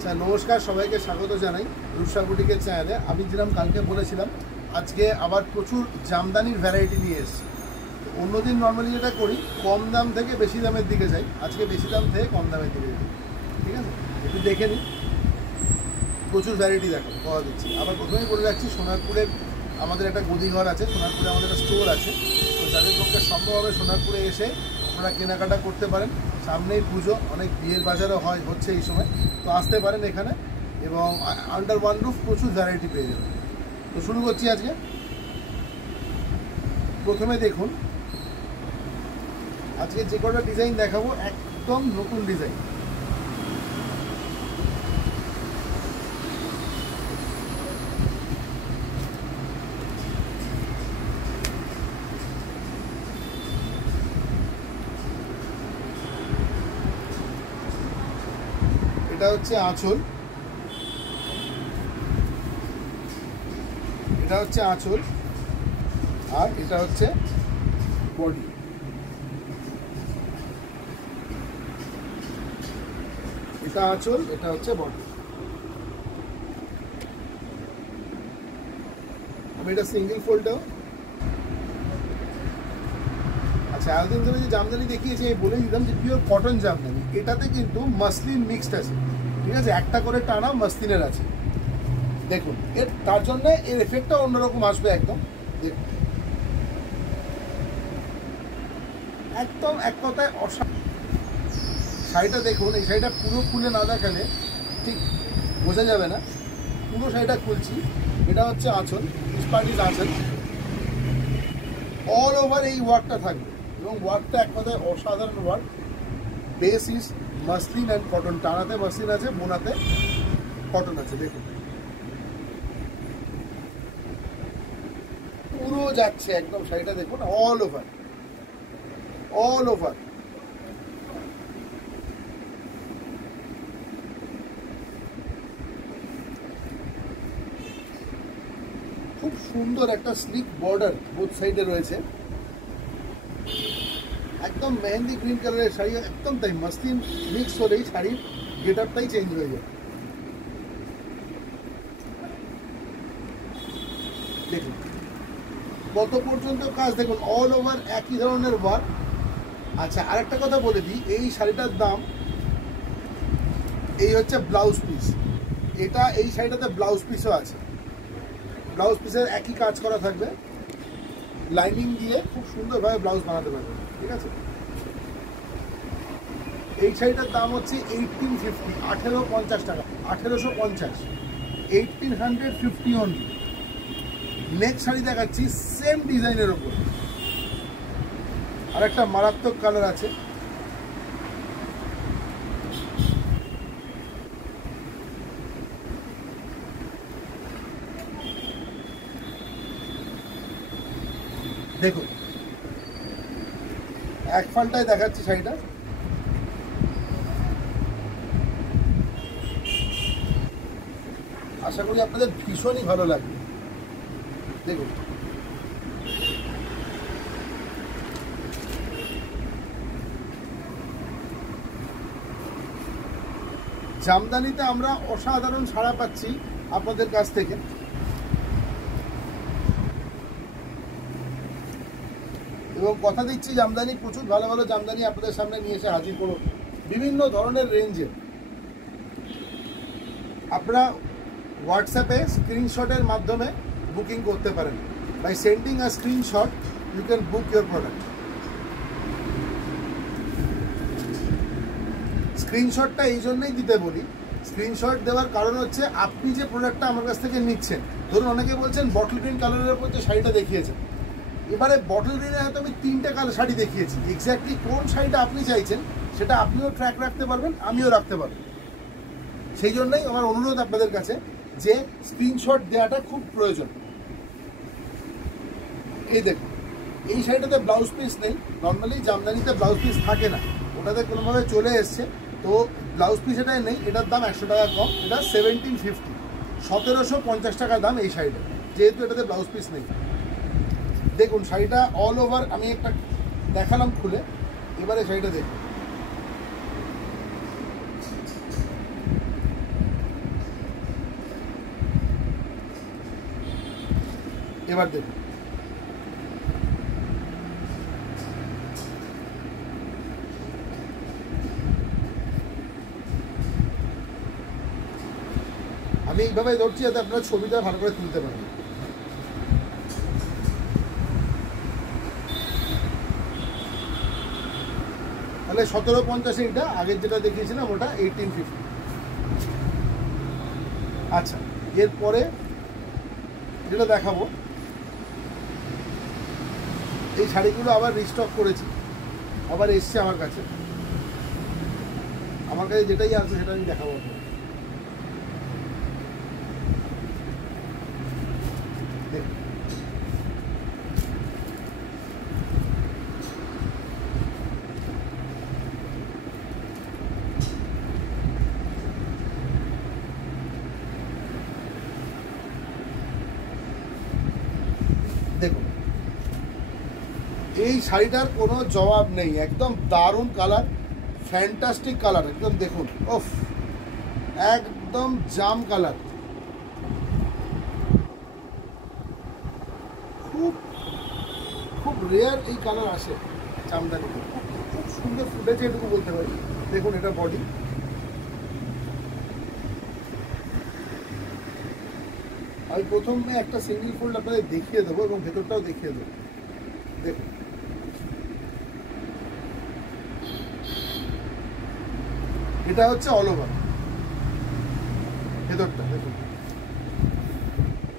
আচ্ছা, নমস্কার, সবাইকে স্বাগত জানাই রূপসা বুটিকের চ্যানেলে। আমি যেরকম কালকে বলেছিলাম, আজকে আবার প্রচুর জামদানির ভ্যারাইটি নিয়ে এসেছি। অন্যদিন নর্মালি যেটা করি, কম দাম থেকে বেশি দামের দিকে যাই, আজকে বেশি দাম থেকে কম দামের দিকে যাই। ঠিক আছে, একটু দেখে নিই। প্রচুর ভ্যারাইটি দেখো পাওয়া দিচ্ছি। আবার প্রথমেই বলে রাখছি, সোনারপুরের আমাদের একটা গদিঘর আছে, সোনারপুরে আমাদের একটা স্টোর আছে। তো যাদের পক্ষে সম্ভব হবে সোনারপুরে এসে আপনারা কেনাকাটা করতে পারেন। সামনেই পুজো, অনেক বিয়ের বাজারও হচ্ছে এই সময়, তো আসতে পারেন এখানে এবং আন্ডার ওয়ান রুফ প্রচুর ভ্যারাইটি পেয়ে যাবেন। তো শুরু করছি আজকে। প্রথমে দেখুন, আজকে যে কটা ডিজাইন দেখাবো একদম নতুন ডিজাইন। এটা হচ্ছে আঁচল, এটা হচ্ছে আঁচল, আর এটা হচ্ছে বডি। এটা আঁচল, এটা হচ্ছে বডি। আমি এটা সিঙ্গেল ফোল্ডও। আচ্ছা, এতদিন ধরে যে জামদানি দেখিয়েছি, আমি বলে দিলাম যে পিওর কটন জামদানি। এটাতে কিন্তু মাসলিন মিক্সড আছে, ঠিক আছে, একটা করে টানা মাসলিনের আছে। দেখুন, এর তার জন্য এর এফেক্টটা অন্যরকম আসবে একদম। দেখুন, একদম এক কথায় শাড়িটা দেখুন। এই শাড়িটা পুরো খুলে না দেখালে ঠিক বোঝা যাবে না। পুরো শাড়িটা খুলছি। এটা হচ্ছে আঁচল, ইস্পাটিস আঁচল। অল ওভার এই ওয়ার্কটা থাকবে এবং ওয়ার্কটা এক কথায় অসাধারণ work. Base is muslin and cotton. টানাতে মাসলিন আছে, বোনাতে কটন আছে। দেখুন, পুরো যাচ্ছে একদম শাড়িটা। দেখুন, অল ওভার, অল ওভার। খুব সুন্দর একটা স্লিক বর্ডার বোথ সাইডে রয়েছে। একদম মেহেন্দি গ্রিন কালারের শাড়ি, একদম তাই মাসলিন মিক্স হলেই শাড়ির গেট আপটাই চেঞ্জ হয়ে যায়। দেখুন কত পর্যন্ত কাজ, দেখুন অল ওভার একই ধরনের ওয়ার্ক। আচ্ছা, আরেকটা কথা বলে দিই, এই শাড়িটার দাম, এই হচ্ছে ব্লাউজ পিস। এটা এই শাড়িটাতে ব্লাউজ পিসও আছে। ব্লাউজ পিসের একই কাজ করা থাকবে, লাইনিং দিয়ে খুব সুন্দরভাবে ব্লাউজ বানাতে পারবে। ঠিক আছে, এই শাড়িটার দাম হচ্ছে 1850, 1850 টাকা, 1850, 1850 অনলি। নেক্সট শাড়ি দেখাচ্ছি সেম ডিজাইনের ওপর, আর একটা মারাত্মক কালার আছে। দেখুন, এক ফালটায় দেখাচ্ছি শাড়িটা। আশা করি আপনাদের ভীষণই ভালো লাগবে। দেখুন, জামদানিতে আমরা অসাধারণ সাড়া পাচ্ছি আপনাদের কাছ থেকে। এবং কথা দিচ্ছি, জামদানি প্রচুর ভালো ভালো জামদানি আপনাদের সামনে নিয়ে এসে হাজির করব, বিভিন্ন ধরনের রেঞ্জে। আপনারা হোয়াটসঅ্যাপে স্ক্রিনশটের মাধ্যমে বুকিং করতে পারেন। By sending a screenshot you can book your product. স্ক্রিনশটটা এই জন্যই দিতে বলি, স্ক্রিনশট দেওয়ার কারণ হচ্ছে আপনি যে প্রোডাক্টটা আমার কাছ থেকে নিচ্ছেন, ধরুন অনেকে বলছেন বটল গ্রিন কালারের উপর যে শাড়িটা দেখিয়েছেন, এবারে বটল গ্রিনে হয়তো আমি 3টে কালার শাড়ি দেখিয়েছি। এক্স্যাক্টলি কোন শাড়িটা আপনি চাইছেন সেটা আপনিও ট্র্যাক রাখতে পারবেন, আমিও রাখতে পারবো। সেই জন্যই আমার অনুরোধ আপনাদের কাছে যে স্ক্রিনশট দেওয়াটা খুব প্রয়োজন। এই দেখুন, এই শাড়িটাতে ব্লাউজ পিস নেই। নর্মালি জামদানিতে ব্লাউজ পিস থাকে না, ওটাতে কোনোভাবে চলে এসছে, তো ব্লাউজ পিস এটাই নেই। এটার দাম 100 টাকা কম, এটা 1750, 1750 টাকা দাম এই শাড়িটা, যেহেতু এটাতে ব্লাউজ পিস নেই। দেখুন শাড়িটা অল ওভার আমি একটা দেখালাম খুলে, এবারে শাড়িটা দেখুন। এবার দেখুন, আমি এইভাবে ধরছি যাতে আপনার ছবিটা ভালো করে তুলতে পারেন। তাহলে 1750 এটা, আগের যেটা দেখিয়েছিলাম ওটা 1850। আচ্ছা, এরপরে যেটা দেখাবো, এই শাড়িগুলো আবার রিস্টক করেছি, আবার এসছে আমার কাছে যেটাই আছে সেটা আমি দেখাবো। দেখুন, এই শাড়িটার কোনো জবাব নেই, একদম দারুণ কালার, ফ্যান্টাস্টিক কালার, একদম দেখুন, ওফ, একদম জাম কালার, খুব খুব রেয়ার এই কালার আসে জামদানি, খুব সুন্দর ফুটেছে এটুকু বলতে পারি। দেখুন, এটা বডি, আমি প্রথমে একটা সিঙ্গেল ফোল্ড আপনাদের দেখিয়ে দেবো এবং ভেতরটাও দেখিয়ে দেবো। দেখুন, এটা হচ্ছে অল ওভার ভেতরটা, দেখুন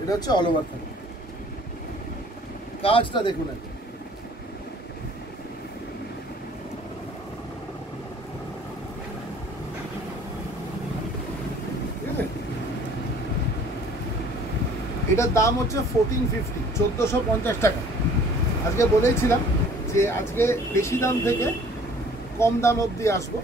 এটা হচ্ছে অল ওভার থাকে, কাজটা দেখুন একটা, ঠিক আছে। এটার দাম হচ্ছে 1450, 1450 টাকা। আজকে বলেইছিলাম যে আজকে বেশি দাম থেকে কম দাম অবধি আসবো।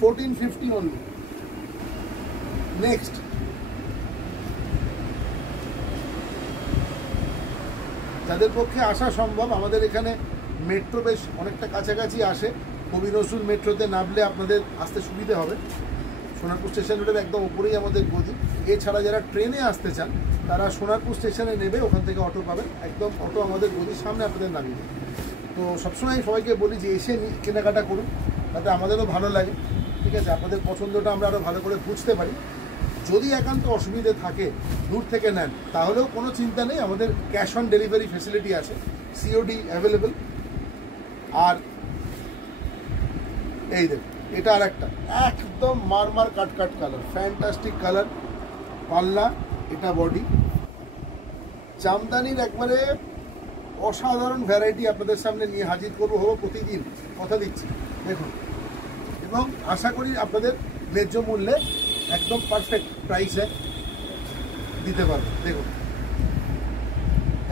1450 only. Next, যাদের পক্ষে আসা সম্ভব, আমাদের এখানে মেট্রো বেশ অনেকটা কাছাকাছি আসে, কবি নজরুল মেট্রোতে নামলে আপনাদের আসতে সুবিধে হবে। সোনারপুর স্টেশন রোডের একদম উপরেই আমাদের গদি। এছাড়া যারা ট্রেনে আসতে চান তারা সোনারপুর স্টেশনে নেবে, ওখান থেকে অটো পাবেন, একদম অটো আমাদের গদির সামনে আপনাদের নামিয়ে দেবে। তো সবসময় সবাইকে বলি যে এসে কেনাকাটা করুন, তাতে আমাদেরও ভালো লাগে, ঠিক আছে, আপনাদের পছন্দটা আমরা আরও ভালো করে বুঝতে পারি। যদি একান্ত অসুবিধে থাকে, দূর থেকে নেন, তাহলেও কোনো চিন্তা নেই, আমাদের ক্যাশ অন ডেলিভারি ফেসিলিটি আছে, সিওডি অ্যাভেলেবেল। আর এই দেখুন, এটা আর একটা একদম মারমার কাট কালার, ফ্যান্টাস্টিক কালার, পাল্লা, এটা বডি, জামদানির একবারে অসাধারণ ভ্যারাইটি আপনাদের সামনে নিয়ে হাজির হবো প্রতিদিন, কথা দিচ্ছি। দেখুন, এবং আশা করি আপনাদের ন্যায্য মূল্যে একদম পারফেক্ট প্রাইসে দিতে পারবো। দেখুন,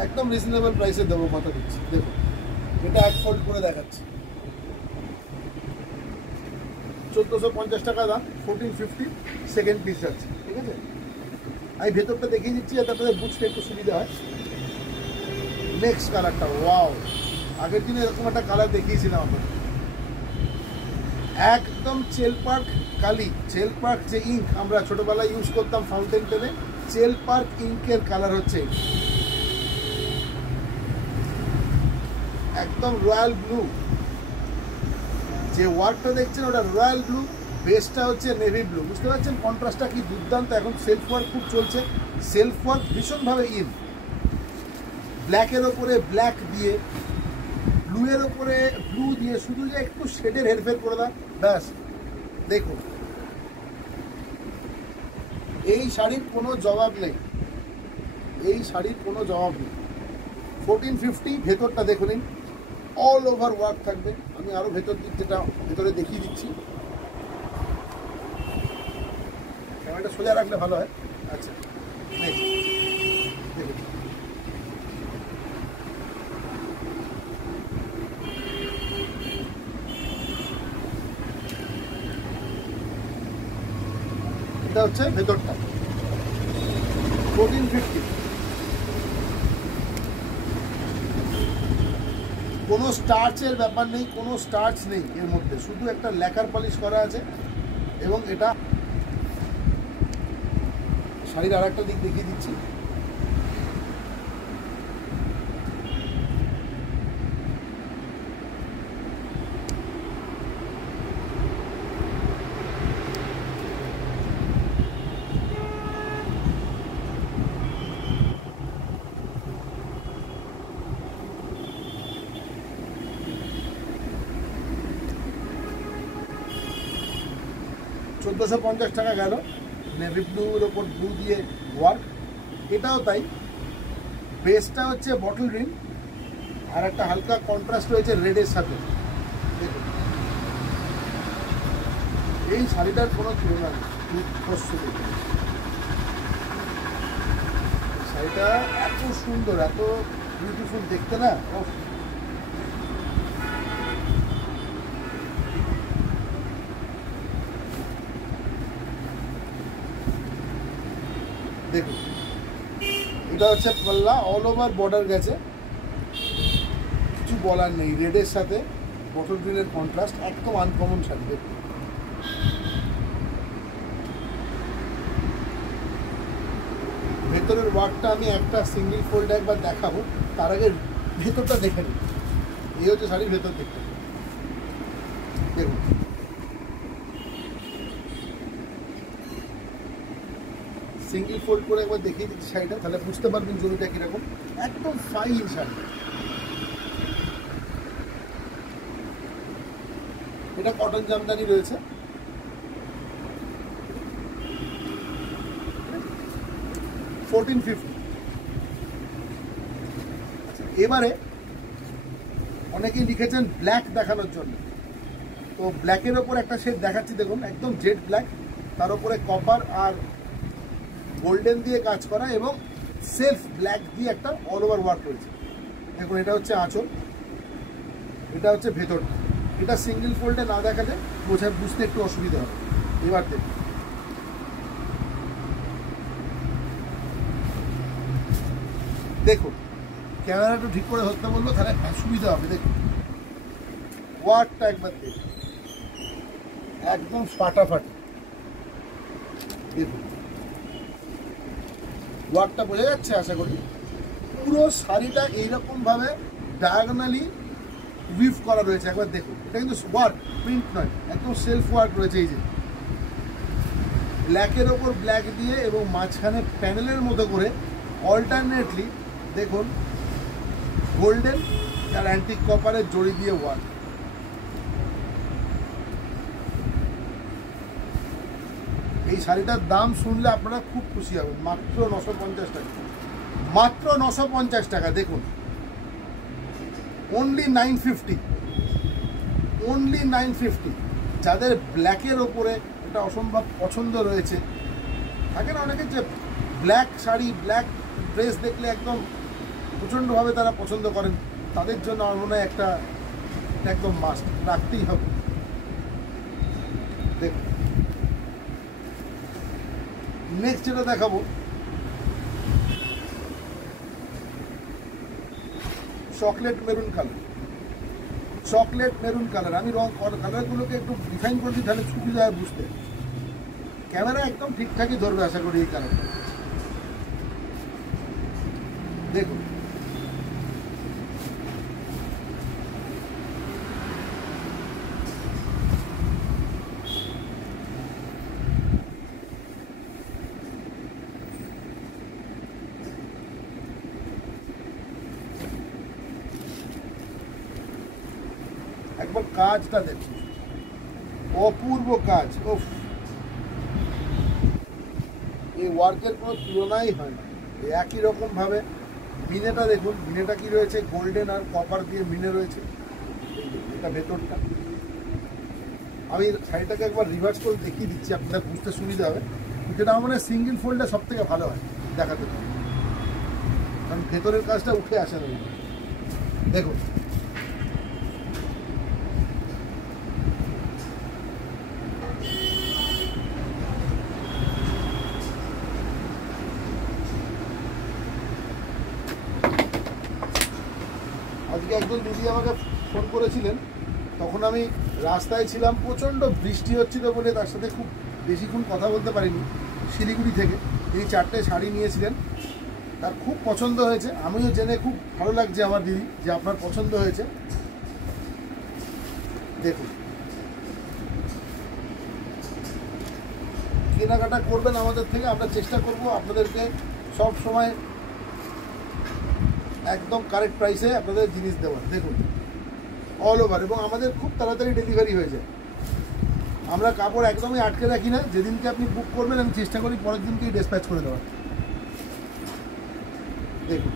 একদম রিজনেবল প্রাইসে দেবো, কথা দিচ্ছি। দেখুন, এটা এক ফোল্ড করে দেখাচ্ছি, 1450 টাকা দাম, 1450 সেকেন্ড পিস যাচ্ছে, ঠিক আছে। আমি ভেতরটা দেখিয়ে দিচ্ছি যাতে আপনাদের বুঝতে একটু সুবিধা হয়। নেক্সট কালারটা, ওয়াও, আগের দিনে এরকম একটা কালার দেখিয়েছিলাম আপনাদের, একদম চেলপার্ক কালি, চেলপার্ক যে ইঙ্ক আমরা ছোটবেলায় ইউজ করতাম ফাউন্টেন পেনে, চেলপার্ক ইঙ্কের কালার হচ্ছে একদম রয়্যাল ব্লু। যে ওয়ার্কটা দেখছেন ওটা রয়্যাল ব্লু, বেসটা হচ্ছে নেভি ব্লু, বুঝতে পারছেন কন্ট্রাস্টটা কি দুর্দান্ত। এখন সেলফ ওয়ার্ক খুব চলছে, সেলফ ওয়ার্ক ভীষণভাবে ইন, ব্ল্যাকের ওপরে ব্ল্যাক দিয়ে, ব্লুয়ের ওপরে ব্লু দিয়ে, শুধু যে একটু শেডের হেরফের করে দেয় ব্যাস। দেখুন, এই শাড়ির কোনো জবাব নেই, এই শাড়ির কোনো জবাব নেই। 1450, ভেতরটা দেখুন, অল ওভার ওয়ার্ক থাকবে। আমি আরও ভেতর দিক যেটা ভেতরে দেখিয়ে দিচ্ছি, ক্যামেরাটা সোজা রাখলে ভালো হয়। আচ্ছা, দেখুন, এটা হচ্ছে ভেতরটা, 1450। কোনো স্টার্চের ব্যাপার নেই, কোনো স্টার্চ নেই এর মধ্যে, শুধু একটা ল্যাকার পলিশ করা আছে, এবং এটা শাড়ির আর একটা দিক দেখিয়ে দিচ্ছি। $1450 গেল নেভি ব্লুর ওপর ব্লু দিয়ে ওয়ার্ক। এটাও তাই, বেসটা হচ্ছে বটল গ্রিন আর একটা হালকা কন্ট্রাস্ট রয়েছে রেডের সাথে। দেখুন এই শাড়িটার কোনো তুলনা নেই। শাড়িটা এত সুন্দর, এত বিউটিফুল দেখতে না। দেখুন এটা হচ্ছে পাল্লা, অল ওভার বর্ডার গেছে, কিছু বলার নেই। রেডের সাথে বটল গ্রিনের কন্ট্রাস্ট, একদম আনকমন শাড়ি। দেখুন ভেতরের ওয়ার্কটা আমি একটা সিঙ্গেল ফোল্ডে একবার দেখাবো, তার আগে ভেতরটা দেখে নিই। এই হচ্ছে শাড়ির ভেতর দেখতে। দেখুন সিঙ্গেল ফোল্ড করে একবার দেখিয়ে দিচ্ছি শাড়িটা, তাহলে বুঝতে পারবেন জমিটা কীরকম। একদম ফাইন শাড়ি। এটা কটন জামদানি রয়েছে। $1450। এবারে অনেকেই লিখেছেন ব্ল্যাক দেখানোর জন্য, তো ব্ল্যাকের ওপর একটা শেড দেখাচ্ছি। দেখুন একদম জেড ব্ল্যাক, তার উপরে কপার আর গোল্ডেন দিয়ে কাজ করা এবং সেলফ ব্ল্যাক দিয়ে একটা অল ওভার ওয়ার্ক রয়েছে। দেখুন এটা হচ্ছে আঁচল, এটা হচ্ছে ভেতরটা। এটা সিঙ্গেল ফোল্ডে না দেখালে বুঝতে একটু অসুবিধা হবে। এবার দেখুন দেখুন ক্যামেরাটা ঠিক করে ধরতে বলবো, তাহলে সুবিধা হবে। দেখুন ওয়ার্কটা একবার দেখুন, একদম ফাটাফাটি। দেখুন ওয়ার্কটা বোঝা যাচ্ছে আশা করি। পুরো শাড়িটা এইরকমভাবে ডায়াগোনালি উইভ করা রয়েছে, একবার দেখুন। এটা কিন্তু ওয়ার্ক, প্রিন্ট নয়, একদম সেলফ ওয়ার্ক রয়েছে। এই যে ব্ল্যাকের ওপর ব্ল্যাক দিয়ে এবং মাঝখানে প্যানেলের মতো করে অল্টারনেটলি দেখুন গোল্ডেন আর অ্যান্টিক কপারের জড়ি দিয়ে ওয়ার্ক। এই শাড়িটার দাম শুনলে আপনারা খুব খুশি হবেন, মাত্র 950 টাকা। মাত্র 950 টাকা। দেখুন অনলি 950, অনলি 950। যাদের ব্ল্যাকের ওপরে একটা অসম্ভব পছন্দ রয়েছে, থাকে না অনেকে যে ব্ল্যাক শাড়ি, ব্ল্যাক ড্রেস দেখলে একদম প্রচণ্ডভাবে তারা পছন্দ করেন, তাদের জন্য আমার মনে হয় একটা একদম মাস্ট রাখতেই হবে। দেখুন নেক্সট যেটা দেখাবো, chocolate maroon colour. Chocolate maroon colour, আমি রং কালারগুলোকে একটু ডিফাইন করে দিই, তাহলে সুবিধা হয় বুঝতে। ক্যামেরা একদম ঠিকঠাকই ধরবে আশা করি এই কালারটা। দেখুন একবার কাজটা দেখুন, অপূর্ব কাজ। ওফ, এই ওয়ার্কের কোনো তুলনাই হয় না। একই রকমভাবে মিনেটা দেখুন, মিনেটা কি রয়েছে, গোল্ডেন আর কপার দিয়ে মিনে রয়েছে। এটা ভেতরটা, আমি শাড়িটাকে একবার রিভার্স করে দেখিয়ে দিচ্ছি, আপনাদের বুঝতে সুবিধা হবে। যেটা আমার মনে হয় সিঙ্গেল ফোল্ডে সব থেকে ভালো হয় দেখাতে পারে, কারণ ভেতরের কাজটা উঠে আসে না। দেখুন আজকে একজন দিদি আমাকে ফোন করেছিলেন, তখন আমি রাস্তায় ছিলাম, প্রচণ্ড বৃষ্টি হচ্ছিল বলে তার সাথে খুব বেশিক্ষণ কথা বলতে পারিনি। শিলিগুড়ি থেকে তিনি 4টে শাড়ি নিয়েছিলেন, তার খুব পছন্দ হয়েছে। আমিও জেনে খুব ভালো লাগছে আমার দিদি যে আপনার পছন্দ হয়েছে। দেখুন, কেনাকাটা করবেন আমাদের থেকে, আমরা চেষ্টা করব আপনাদেরকে সব সময় একদম কারেক্ট প্রাইসে আপনাদের জিনিস দেওয়ার। দেখুন অল ওভার, এবং আমাদের খুব তাড়াতাড়ি ডেলিভারি হয়ে যায়। আমরা কাপড় একদমই আটকে রাখি না, যেদিনকে আপনি বুক করবেন আমি চেষ্টা করি পরের দিনকেই ডিসপ্যাচ করে দেওয়ার। দেখুন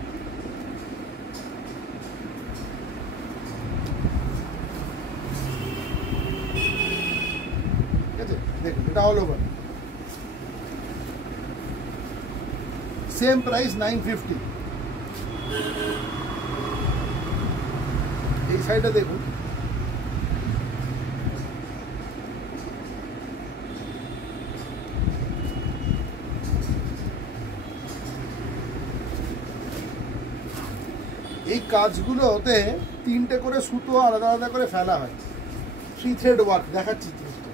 ঠিক আছে, দেখুন এটা অল ওভার, সেম প্রাইস 950। এই সাইডে দেখুন, এই কাজগুলোতে 3টে করে সুতো আলাদা আলাদা করে ফেলা হয়, 3 থ্রেড ওয়ার্ক। দেখাচ্ছি জিনিসটা,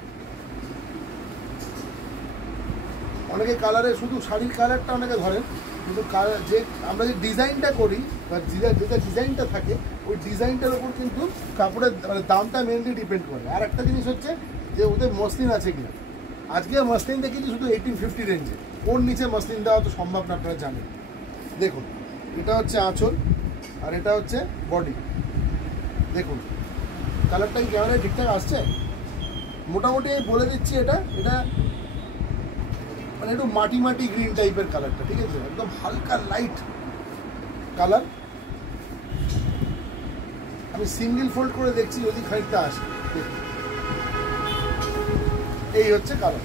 অনেকে কালারে শুধু শাড়ির কালারটা অনেকে ধরেন, কিন্তু যে আমরা যে ডিজাইনটা করি বা যেটা ডিজাইনটা থাকে ওই ডিজাইনটার ওপর কিন্তু কাপড়ের মানে দামটা মেনলি ডিপেন্ড করে। আর একটা জিনিস হচ্ছে যে ওদের মসলিন আছে কিনা। আজকে মসলিন দেখেছি শুধু 1850 রেঞ্জে, ওর নিচে মসলিন দেওয়া তো সম্ভব না, আপনারা জানেন। দেখুন এটা হচ্ছে আঁচল আর এটা হচ্ছে বডি। দেখুন কালারটা কি ক্যামেরায় ঠিকঠাক আসছে? মোটামুটি বলে দিচ্ছি, এটা মানে একটু মাটি মাটি গ্রিন টাইপের কালারটা, ঠিক আছে, একদম হালকা লাইট কালার। আমি সিঙ্গেল ফোল্ড করে দেখছি যদি খানিকটা আসে। এই হচ্ছে কালার,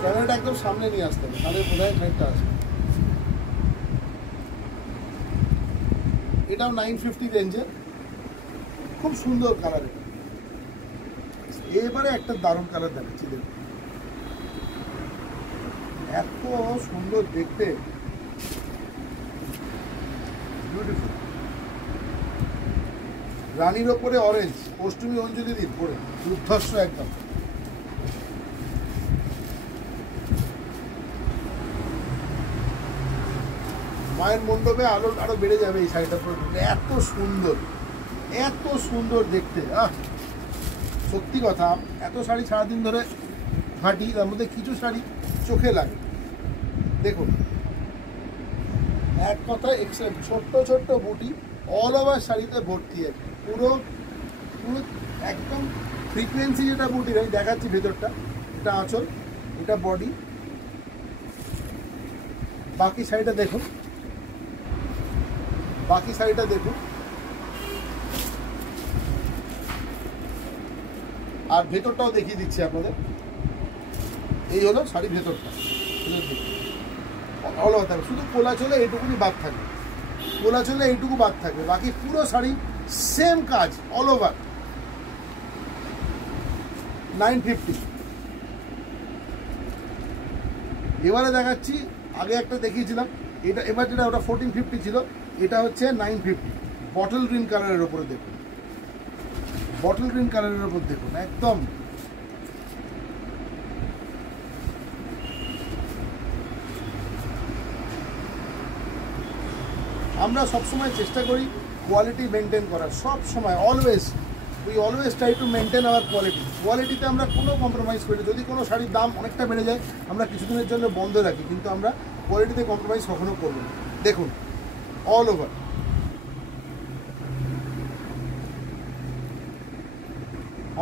ক্যামেরাটা একদম সামনে নিয়ে আসতে হবে, তাহলে বোধ হয় খানিকটা আসে। এটাও 950 রেঞ্জের, খুব সুন্দর কালার। এবারে একটা দারুণ কালার দেখাচ্ছি, দেখুন এত সুন্দর দেখতে, বিউটিফুল। রানীর ওপরে অরেঞ্জ, অষ্টমী অঞ্জলি দিন পরে দুর্ধর্ষ একদম। মায়ের মণ্ডপে আলো আরো বেড়ে যাবে এই শাড়িটা পরে, এত সুন্দর, এত সুন্দর দেখতে। সত্যি কথা, এত শাড়ি সারাদিন ধরে ঘাঁটি, তার মধ্যে কিছু শাড়ি চোখে লাগে। দেখুন এক কথায় এক্সেলেন্ট, ছোট্ট ছোট্ট বুটি অল ওভার শাড়িতে ভর্তি আছে, পুরো পুরো একদম ফ্রিকোয়েন্সি যেটা বুটির আমি দেখাচ্ছি ভেতরটা। এটা আঁচল, এটা বডি, বাকি শাড়িটা দেখুন, বাকি শাড়িটা দেখুন। আর ভেতরটাও দেখিয়ে দিচ্ছি আপনাদের। এই হলো শাড়ির ভেতরটা, অল ওভার থাকবে, শুধু কোলা চলে এইটুকুনি বাদ থাকবে, কোলা চলে এইটুকু বাদ থাকবে, বাকি পুরো শাড়ি সেম কাজ অল ওভার। 950। এবারে দেখাচ্ছি, আগে একটা দেখিয়েছিলাম, এটা এবার যেটা ওটা 1450 ছিল, এটা হচ্ছে 950। বটল গ্রিন কালারের ওপরে দেখুন, বটল গ্রিন কালারের ওপর দেখুন, একদম আমরা সবসময় চেষ্টা করি কোয়ালিটি মেনটেন করার, সব সময় always we always try to maintain our quality. কোয়ালিটিতে আমরা কোনো কম্প্রোমাইজ করি না। যদি কোনো শাড়ির দাম অনেকটা বেড়ে যায় আমরা কিছুদিনের জন্য বন্ধ রাখি, কিন্তু আমরা কোয়ালিটিতে কম্প্রোমাইজ কখনো করব না। দেখুন অল ওভার।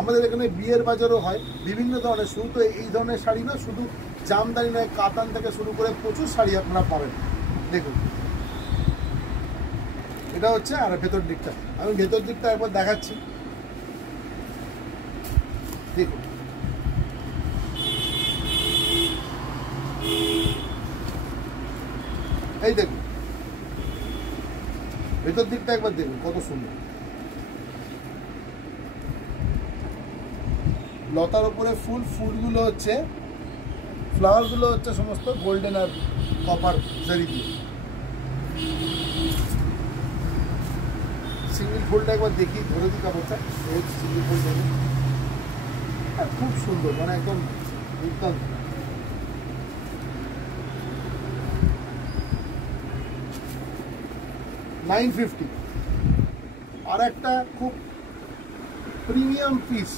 আমাদের এখানে বিয়ের বাজারও হয় বিভিন্ন ধরনের, শুধু তো এই ধরনের শাড়ি না, শুধু জামদানি নয়, কাতান থেকে শুরু করে প্রচুর শাড়ি আপনারা পাবেন। দেখুন এটা হচ্ছে, আর ভেতর দিকটা আমি ভেতর দিকটা একবার দেখাচ্ছি। দেখুন এই দেখুন ভেতর দিকটা একবার দেখুন কত সুন্দর। লতার উপরে ফুল, ফুলগুলো হচ্ছে ফ্লাওয়ারগুলো হচ্ছে সমস্ত গোল্ডেন আর কপার জারি দিয়ে। সিঙ্গেল ফোল্ডটা একবার দেখি, ধরে দিই কাপড়টা। এই সিঙ্গেল ফোল্ড দেখুন, হ্যাঁ খুব সুন্দর, মানে একদম দুর্দান্ত। $950। আর একটা খুব প্রিমিয়াম পিস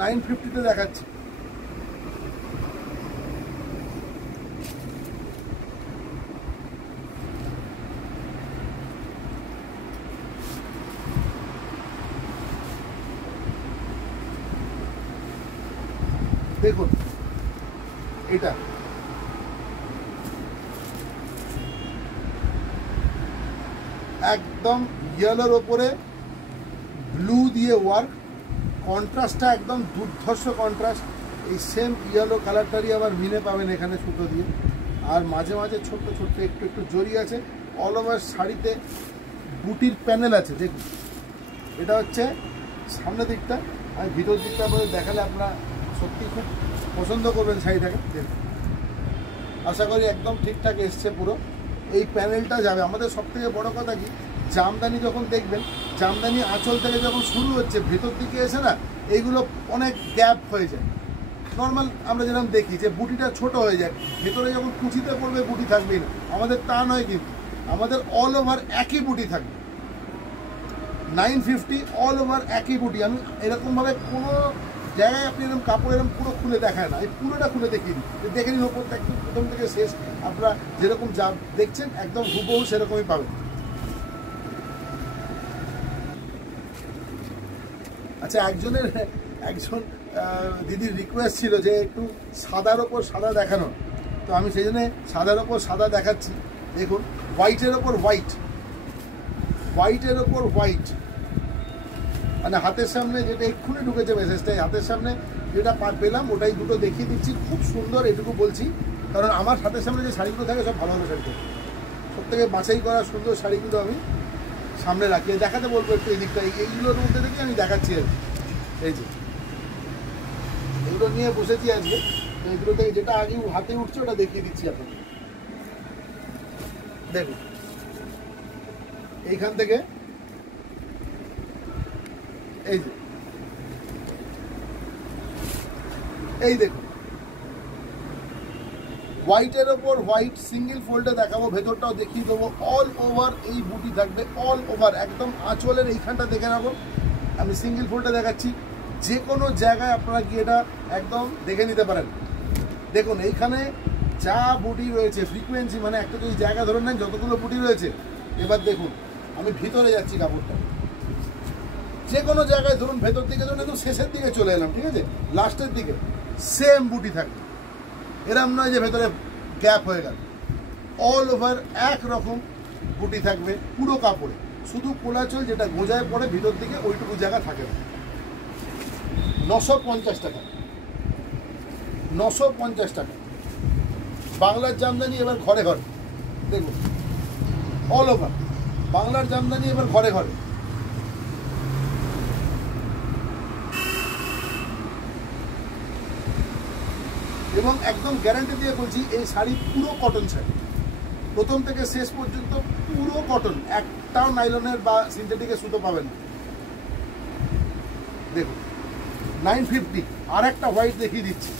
950-তে দেখাচ্ছি। দেখুন এটা একদম ইয়েলোর ওপরে ব্লু দিয়ে ওয়ার্ক, কন্ট্রাস্টটা একদম দুর্ধর্ষ কন্ট্রাস্ট। এই সেম ইয়েলো কালারটারই আবার মিনে পাবেন এখানে সুতো দিয়ে, আর মাঝে মাঝে ছোট্ট ছোট্ট একটু একটু জরি আছে। অল ওভার শাড়িতে বুটির প্যানেল আছে। দেখুন এটা হচ্ছে সামনের দিকটা, আর ভিতর দিকটা আপনাদের দেখালে আপনারা সত্যি খুব পছন্দ করবেন শাড়িটাকে। দেখুন আশা করি একদম ঠিকঠাক এসছে পুরো। এই প্যানেলটা যাবে। আমাদের সবথেকে বড় কথা কি, জামদানি যখন দেখবেন, জামদানি আঁচল থেকে যখন শুরু হচ্ছে ভেতর দিকে এসে না এইগুলো অনেক গ্যাপ হয়ে যায়। নর্মাল আমরা যেরকম দেখি যে বুটিটা ছোট হয়ে যায়, ভেতরে যখন কুচিতে পড়বে বুটি থাকবেই না। আমাদের তা নয়, কিন্তু আমাদের অল ওভার একই বুটি থাকবে। 950 অল ওভার একই বুটি। আমি এরকমভাবে কোনো জায়গায় আপনি এরকম কাপড় এরকম পুরো খুলে দেখায় না, এই পুরোটা খুলে দেখিয়ে দিই। দেখে নিন ওপরটা একটু প্রথম থেকে শেষ, আপনারা যেরকম যা দেখছেন একদম হুবহু সেরকমই পাবেন। আচ্ছা, একজন দিদির রিকোয়েস্ট ছিল যে একটু সাদার ওপর সাদা দেখানোর, তো আমি সেই জন্য সাদার ওপর সাদা দেখাচ্ছি। দেখুন হোয়াইটের ওপর হোয়াইট, হোয়াইটের ওপর হোয়াইট, মানে হাতের সামনে যেটা এক্ষুনি ঢুকেছে মেসেজটাই, হাতের সামনে যেটা পেলাম ওটাই দুটো দেখিয়ে দিচ্ছি। খুব সুন্দর, এটুকু বলছি কারণ আমার হাতের সামনে যে শাড়িগুলো থাকে সব ভালো ভালো শাড়ি থাকে। সব থেকে বাছাই করা সুন্দর শাড়িগুলো আমি সামনে রাখি, দেখাতে বলবো একটু এই দিকটা। এইগুলোর মধ্যে থেকে আমি দেখাচ্ছি আর এই যে এগুলো নিয়ে বসেছি আজকে, এগুলো থেকে যেটা আগে হাতে উঠছে ওটা দেখিয়ে দিচ্ছি আপনাকে। দেখুন এইখান থেকে এই যে এই দেখুন হোয়াইটের ওপর হোয়াইট সিঙ্গেল ফোল্ডে দেখাবো, ভেতরটাও দেখিয়ে দেবো। অল ওভার এই বুটি থাকবে, অল ওভার একদম আঁচলের এইখানটা দেখে নেবো। আমি সিঙ্গেল ফোল্ডে দেখাচ্ছি, যে কোনো জায়গায় আপনারা গিয়ে এটা একদম দেখে নিতে পারেন। দেখুন এইখানে যা বুটি রয়েছে ফ্রিকোয়েন্সি, মানে একটা যদি জায়গা ধরে নেন যতগুলো বুটি রয়েছে। এবার দেখুন আমি ভিতরে যাচ্ছি, কাপড়টা যে কোনো জায়গায় ধরুন ভেতর দিকে ধরুন একদম শেষের দিকে চলে এলাম, ঠিক আছে, লাস্টের দিকে সেম বুটি থাকবে। এরম নয় যে ভেতরে গ্যাপ হয়ে গেল, অল ওভার একরকম বুটি থাকবে পুরো কাপড়ে। শুধু কোলাচল যেটা গোজায় পড়ে ভিতর দিকে ওইটুকু জায়গা থাকে না। 950 টাকা, 950 টাকা বাংলার জামদানি এবার ঘরে ঘরে। দেখুন অল ওভার বাংলার জামদানি এবার ঘরে ঘরে। এবং একদম গ্যারান্টি দিয়ে বলছি এই শাড়ি পুরো কটন শাড়ি, প্রথম থেকে শেষ পর্যন্ত পুরো কটন, একটাও নাইলনের বা সিনথেটিকের সুতো পাবেন না। দেখুন 950। আর একটা হোয়াইট দেখিয়ে দিচ্ছি।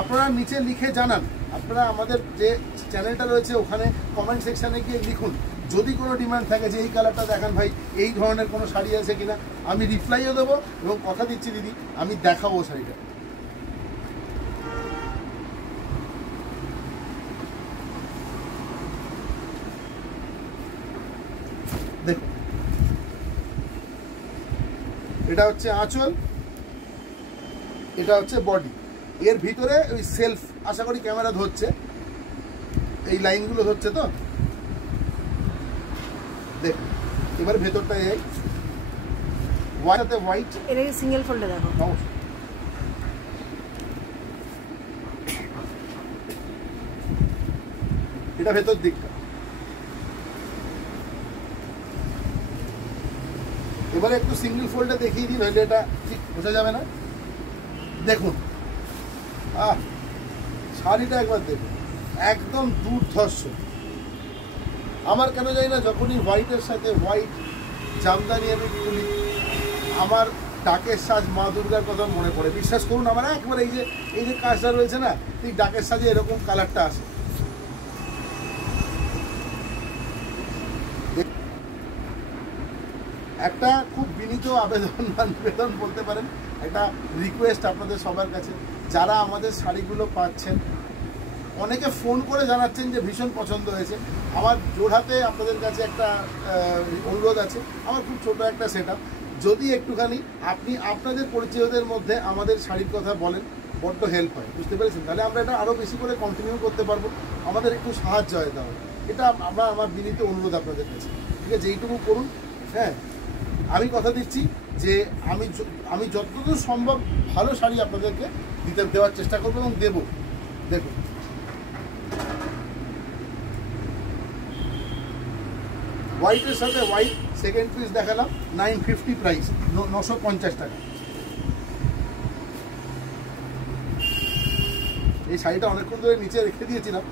আপনারা নিচে লিখে জানান, আপনারা আমাদের যে চ্যানেলটা রয়েছে ওখানে কমেন্ট সেকশানে গিয়ে লিখুন যদি কোনো ডিমান্ড থাকে যে এই কালারটা দেখান ভাই, এই ধরনের কোনো শাড়ি আছে কিনা। আমি রিপ্লাইও দেবো এবং কথা দিচ্ছি দিদি আমি দেখাবো শাড়িটা। দেখুন এটা হচ্ছে আঁচল, এটা হচ্ছে বডি। এর ভিতরে ওই সেলফ, আশা করি ক্যামেরা ধরছে, এই লাইনগুলো ধরছে তো। দেখুন এবার ভেতরটা এই হোয়াইটে হোয়াইট, এটা সিঙ্গেল ফোল্ডে দেখো। এটা ভেতর দিকটা। এবারে একটু সিঙ্গেল ফোল্ডে দেখিয়ে দিন, হইলে এটা ঠিক বোঝা যাবে না। দেখুন শাড়িটা একবার দেখুন, একদম দুর্ধর্ষ। আমার কেন জানি না যখনই হোয়াইটের সাথে হোয়াইট জামদানি আমি খুলি আমার ডাকের সাজ মা দুর্গার কথা মনে পড়ে। বিশ্বাস করুন আমার একবার এই যে কাজটা রয়েছে না, ঠিক ডাকের সাজে এরকম কালারটা আসে। একটা খুব বিনীত আবেদন বলতে পারেন, একটা রিকোয়েস্ট আপনাদের সবার কাছে, যারা আমাদের শাড়িগুলো পাচ্ছেন, অনেকে ফোন করে জানাচ্ছেন যে ভীষণ পছন্দ হয়েছে। আমার জোড়হাতে আপনাদের কাছে একটা অনুরোধ আছে, আমার খুব ছোট একটা সেট আপ, যদি একটুখানি আপনি আপনাদের পরিচিতদের মধ্যে আমাদের শাড়ির কথা বলেন, বড্ড হেল্প হয়, বুঝতে পেরেছেন? তাহলে আমরা এটা আরও বেশি করে কন্টিনিউ করতে পারবো, আমাদের একটু সাহায্য হয় তাহলে। এটা আমার বিনীত অনুরোধ আপনাদের কাছে, ঠিক আছে? এইটুকু করুন। হ্যাঁ, আমি কথা দিচ্ছি যে আমি যতদূর সম্ভব ভালো শাড়ি আপনাদেরকে দেওয়ার চেষ্টা করবো এবং দেবো। দেখুন, হোয়াইটের সাথে হোয়াইট সেকেন্ড পিস দেখালাম, 950 প্রাইস, 950 টাকা। এই শাড়িটা অনেকক্ষণ ধরে নিচে রেখে দিয়েছিলাম,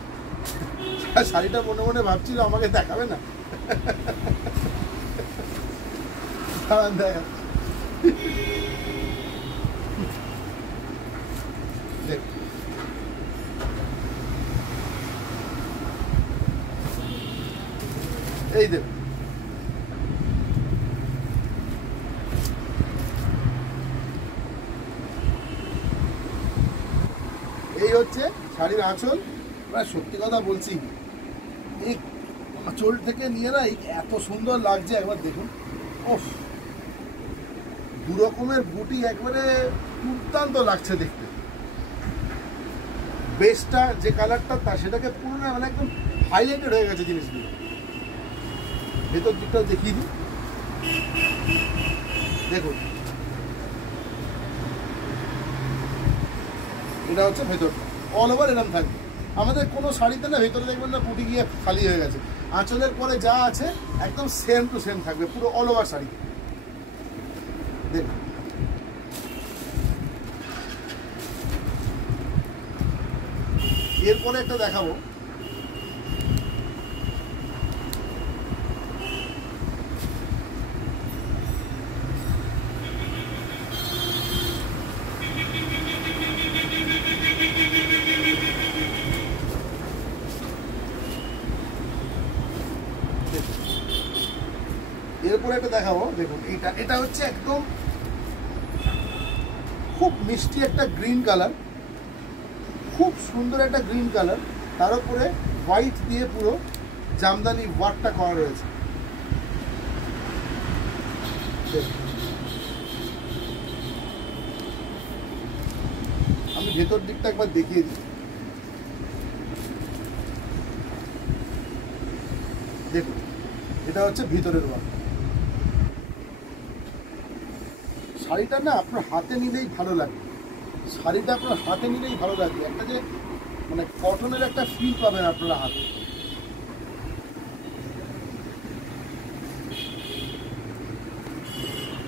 শাড়িটা মনে মনে ভাবছিল আমাকে দেখাবে না। এই দেখ, এই হচ্ছে শাড়ির আঁচল। সত্যি কথা বলছি, এই আঁচল থেকে নিয়ে না এত সুন্দর লাগছে, একবার দেখুন। ওফ, দু রকমের বুটি একবারে দুর্দান্ত লাগছে দেখতে। বেসটা যে কালারটা তা সেটাকে পুরো না মানে একদম হাইলাইটেড হয়ে গেছে জিনিসগুলো। ভেতর দিকটাও দেখিয়ে দিই, দেখুন, এটা হচ্ছে ভেতরটা, অল ওভার এরকম থাকবে। আমাদের কোনো শাড়িতে না ভেতরে দেখবেন না বুটি গিয়ে খালি হয়ে গেছে, আঁচলের পরে যা আছে একদম সেম টু সেম থাকবে পুরো অল ওভার শাড়ি। দেখুন, এরপরে একটা দেখাবো, দেখুন, এটা হচ্ছে একদম খুব মিষ্টি একটা গ্রিন কালার, খুব সুন্দর একটা গ্রিন কালার, তার উপরে হোয়াইট দিয়ে পুরো জামদানি ওয়ার্কটা করা রয়েছে। আমি ভেতর দিকটা একবার দেখিয়ে দিই, দেখুন, এটা হচ্ছে ভিতরের ওয়ার্ক। শাড়িটা না আপনার হাতে নিলেই ভালো লাগে, শাড়িটা আপনার হাতে নিলেই ভালো লাগে, একটা যে মানে কটনের একটা ফিল পাবেন আপনারা হাতে।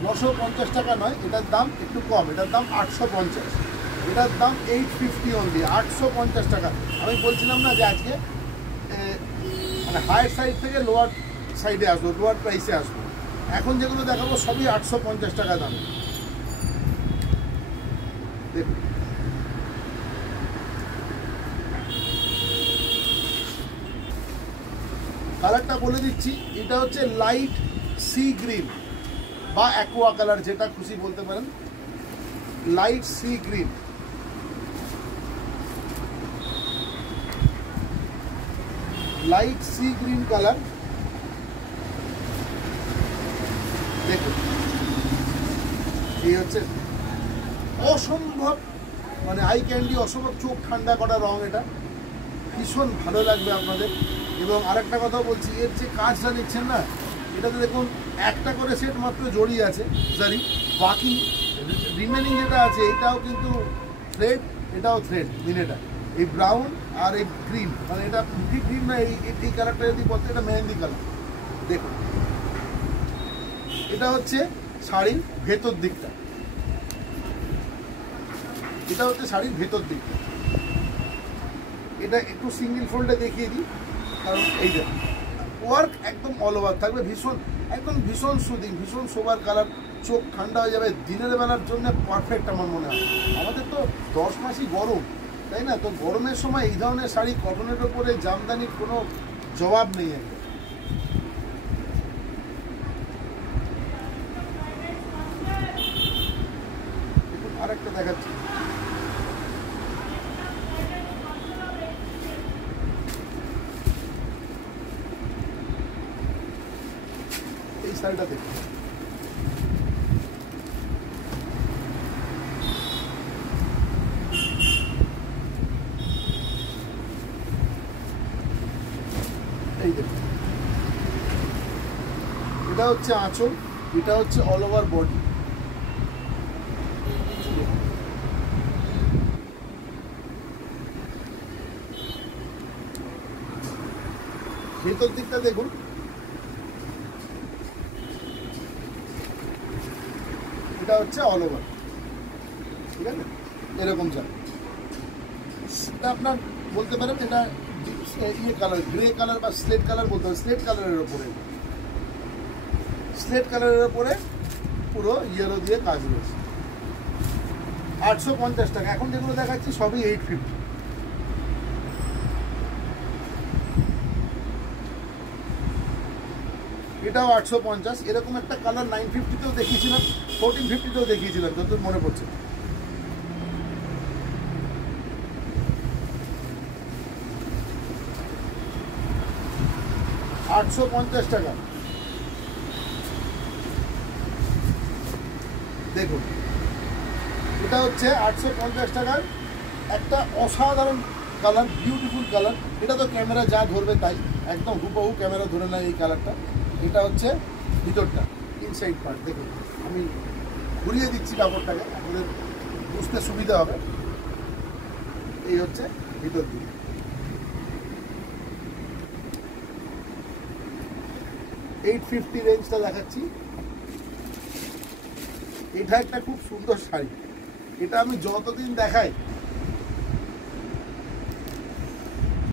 $950 টাকা নয়, এটার দাম একটু কম, এটার দাম 850, এটার দাম 850 অনলি, 850 টাকা। আমি বলছিলাম না যে আজকে মানে হায়ার সাইড থেকে লোয়ার সাইডে আসবো, লোয়ার প্রাইসে আসবো। এখন যেগুলো দেখাবো সবই 850 টাকা দাম। দেখুন, কালারটা বলে দিচ্ছি, এটা হচ্ছে লাইট সি গ্রিন বা অ্যাকোয়া কালার, যেটা খুশি বলতে পারেন, light sea green. Light sea green colour, দেখুন, এই হচ্ছে অসম্ভব মানে আই ক্যান্ডি, অসম্ভব চোখ ঠান্ডা করা রং, এটা ভীষণ ভালো লাগবে আপনাদের। এবং আরেকটা কথা বলছি, এর যে কাজটা দেখছেন না, এটাতে দেখুন একটা করে সেট মাত্র জড়ি আছে জারি, বাকি রিমেনিং যেটা আছে এটাও কিন্তু থ্রেড, এটাও থ্রেড মিনেটা। এই ব্রাউন আর এই গ্রিন, মানে এটা গ্রিন না, এই কালারটা যদি বলতে, এটা মেহেন্দি কালার। দেখুন, এটা হচ্ছে শাড়ির ভেতর দিকটা, এটা হচ্ছে শাড়ির ভেতর দিকটা। এটা একটু সিঙ্গেল ফোল্ডে দেখিয়ে দিই, কারণ এইটা ওয়ার্ক একদম অল ওভার থাকবে, ভীষণ সুদিং, ভীষণ সোবার কালার, চোখ ঠান্ডা হয়ে যাবে, দিনের বেলার জন্য পারফেক্ট আমার মনে হয়। আমাদের তো 10 মাসই গরম, তাই না? তো গরমের সময় এই ধরনের শাড়ি কটনের ওপরে জামদানির কোনো জবাব নেই। আরেকটা দেখাচ্ছি, এই শাড়িটা দেখুন, এই দেখুন, এটা হচ্ছে আঁচল, এটা হচ্ছে অল ওভার বডি। ভেতর দিকটা দেখুন, এটা হচ্ছে অল ওভার, ঠিক আছে? এরকম যাবে, এটা আপনার বলতে পারেন এটা ইয়ে কালার, গ্রে কালার বা স্লেট কালার বলতে হবে, স্লেট কালারের ওপরে পুরো ইয়েলো দিয়ে কাজ রয়েছে। 850 টাকা। এখন যেগুলো দেখাচ্ছি সবই 850। এটাও 850। এরকম একটা কালার 950তেও দেখিয়েছিলাম, 1450তেও দেখিয়েছিলাম, যতদূর মনে পড়ছে। $850 টাকা। দেখুন, এটা হচ্ছে 850 টাকার একটা অসাধারণ কালার, বিউটিফুল কালার। এটা তো ক্যামেরা যা ধরবে তাই, একদম হুবহু ক্যামেরা ধরে নেয় এই কালারটা। এটা হচ্ছে ভিতরটা, ইনসাইড পার্ট। দেখুন, আমি ঘুরিয়ে দিচ্ছি কাপড়টাকে, আপনাদের বুঝতে সুবিধা হবে। এই হচ্ছে ভিতর দিকে। $850 রেঞ্জটা দেখাচ্ছি। এটা একটা খুব সুন্দর শাড়ি, এটা আমি যতদিন দেখাই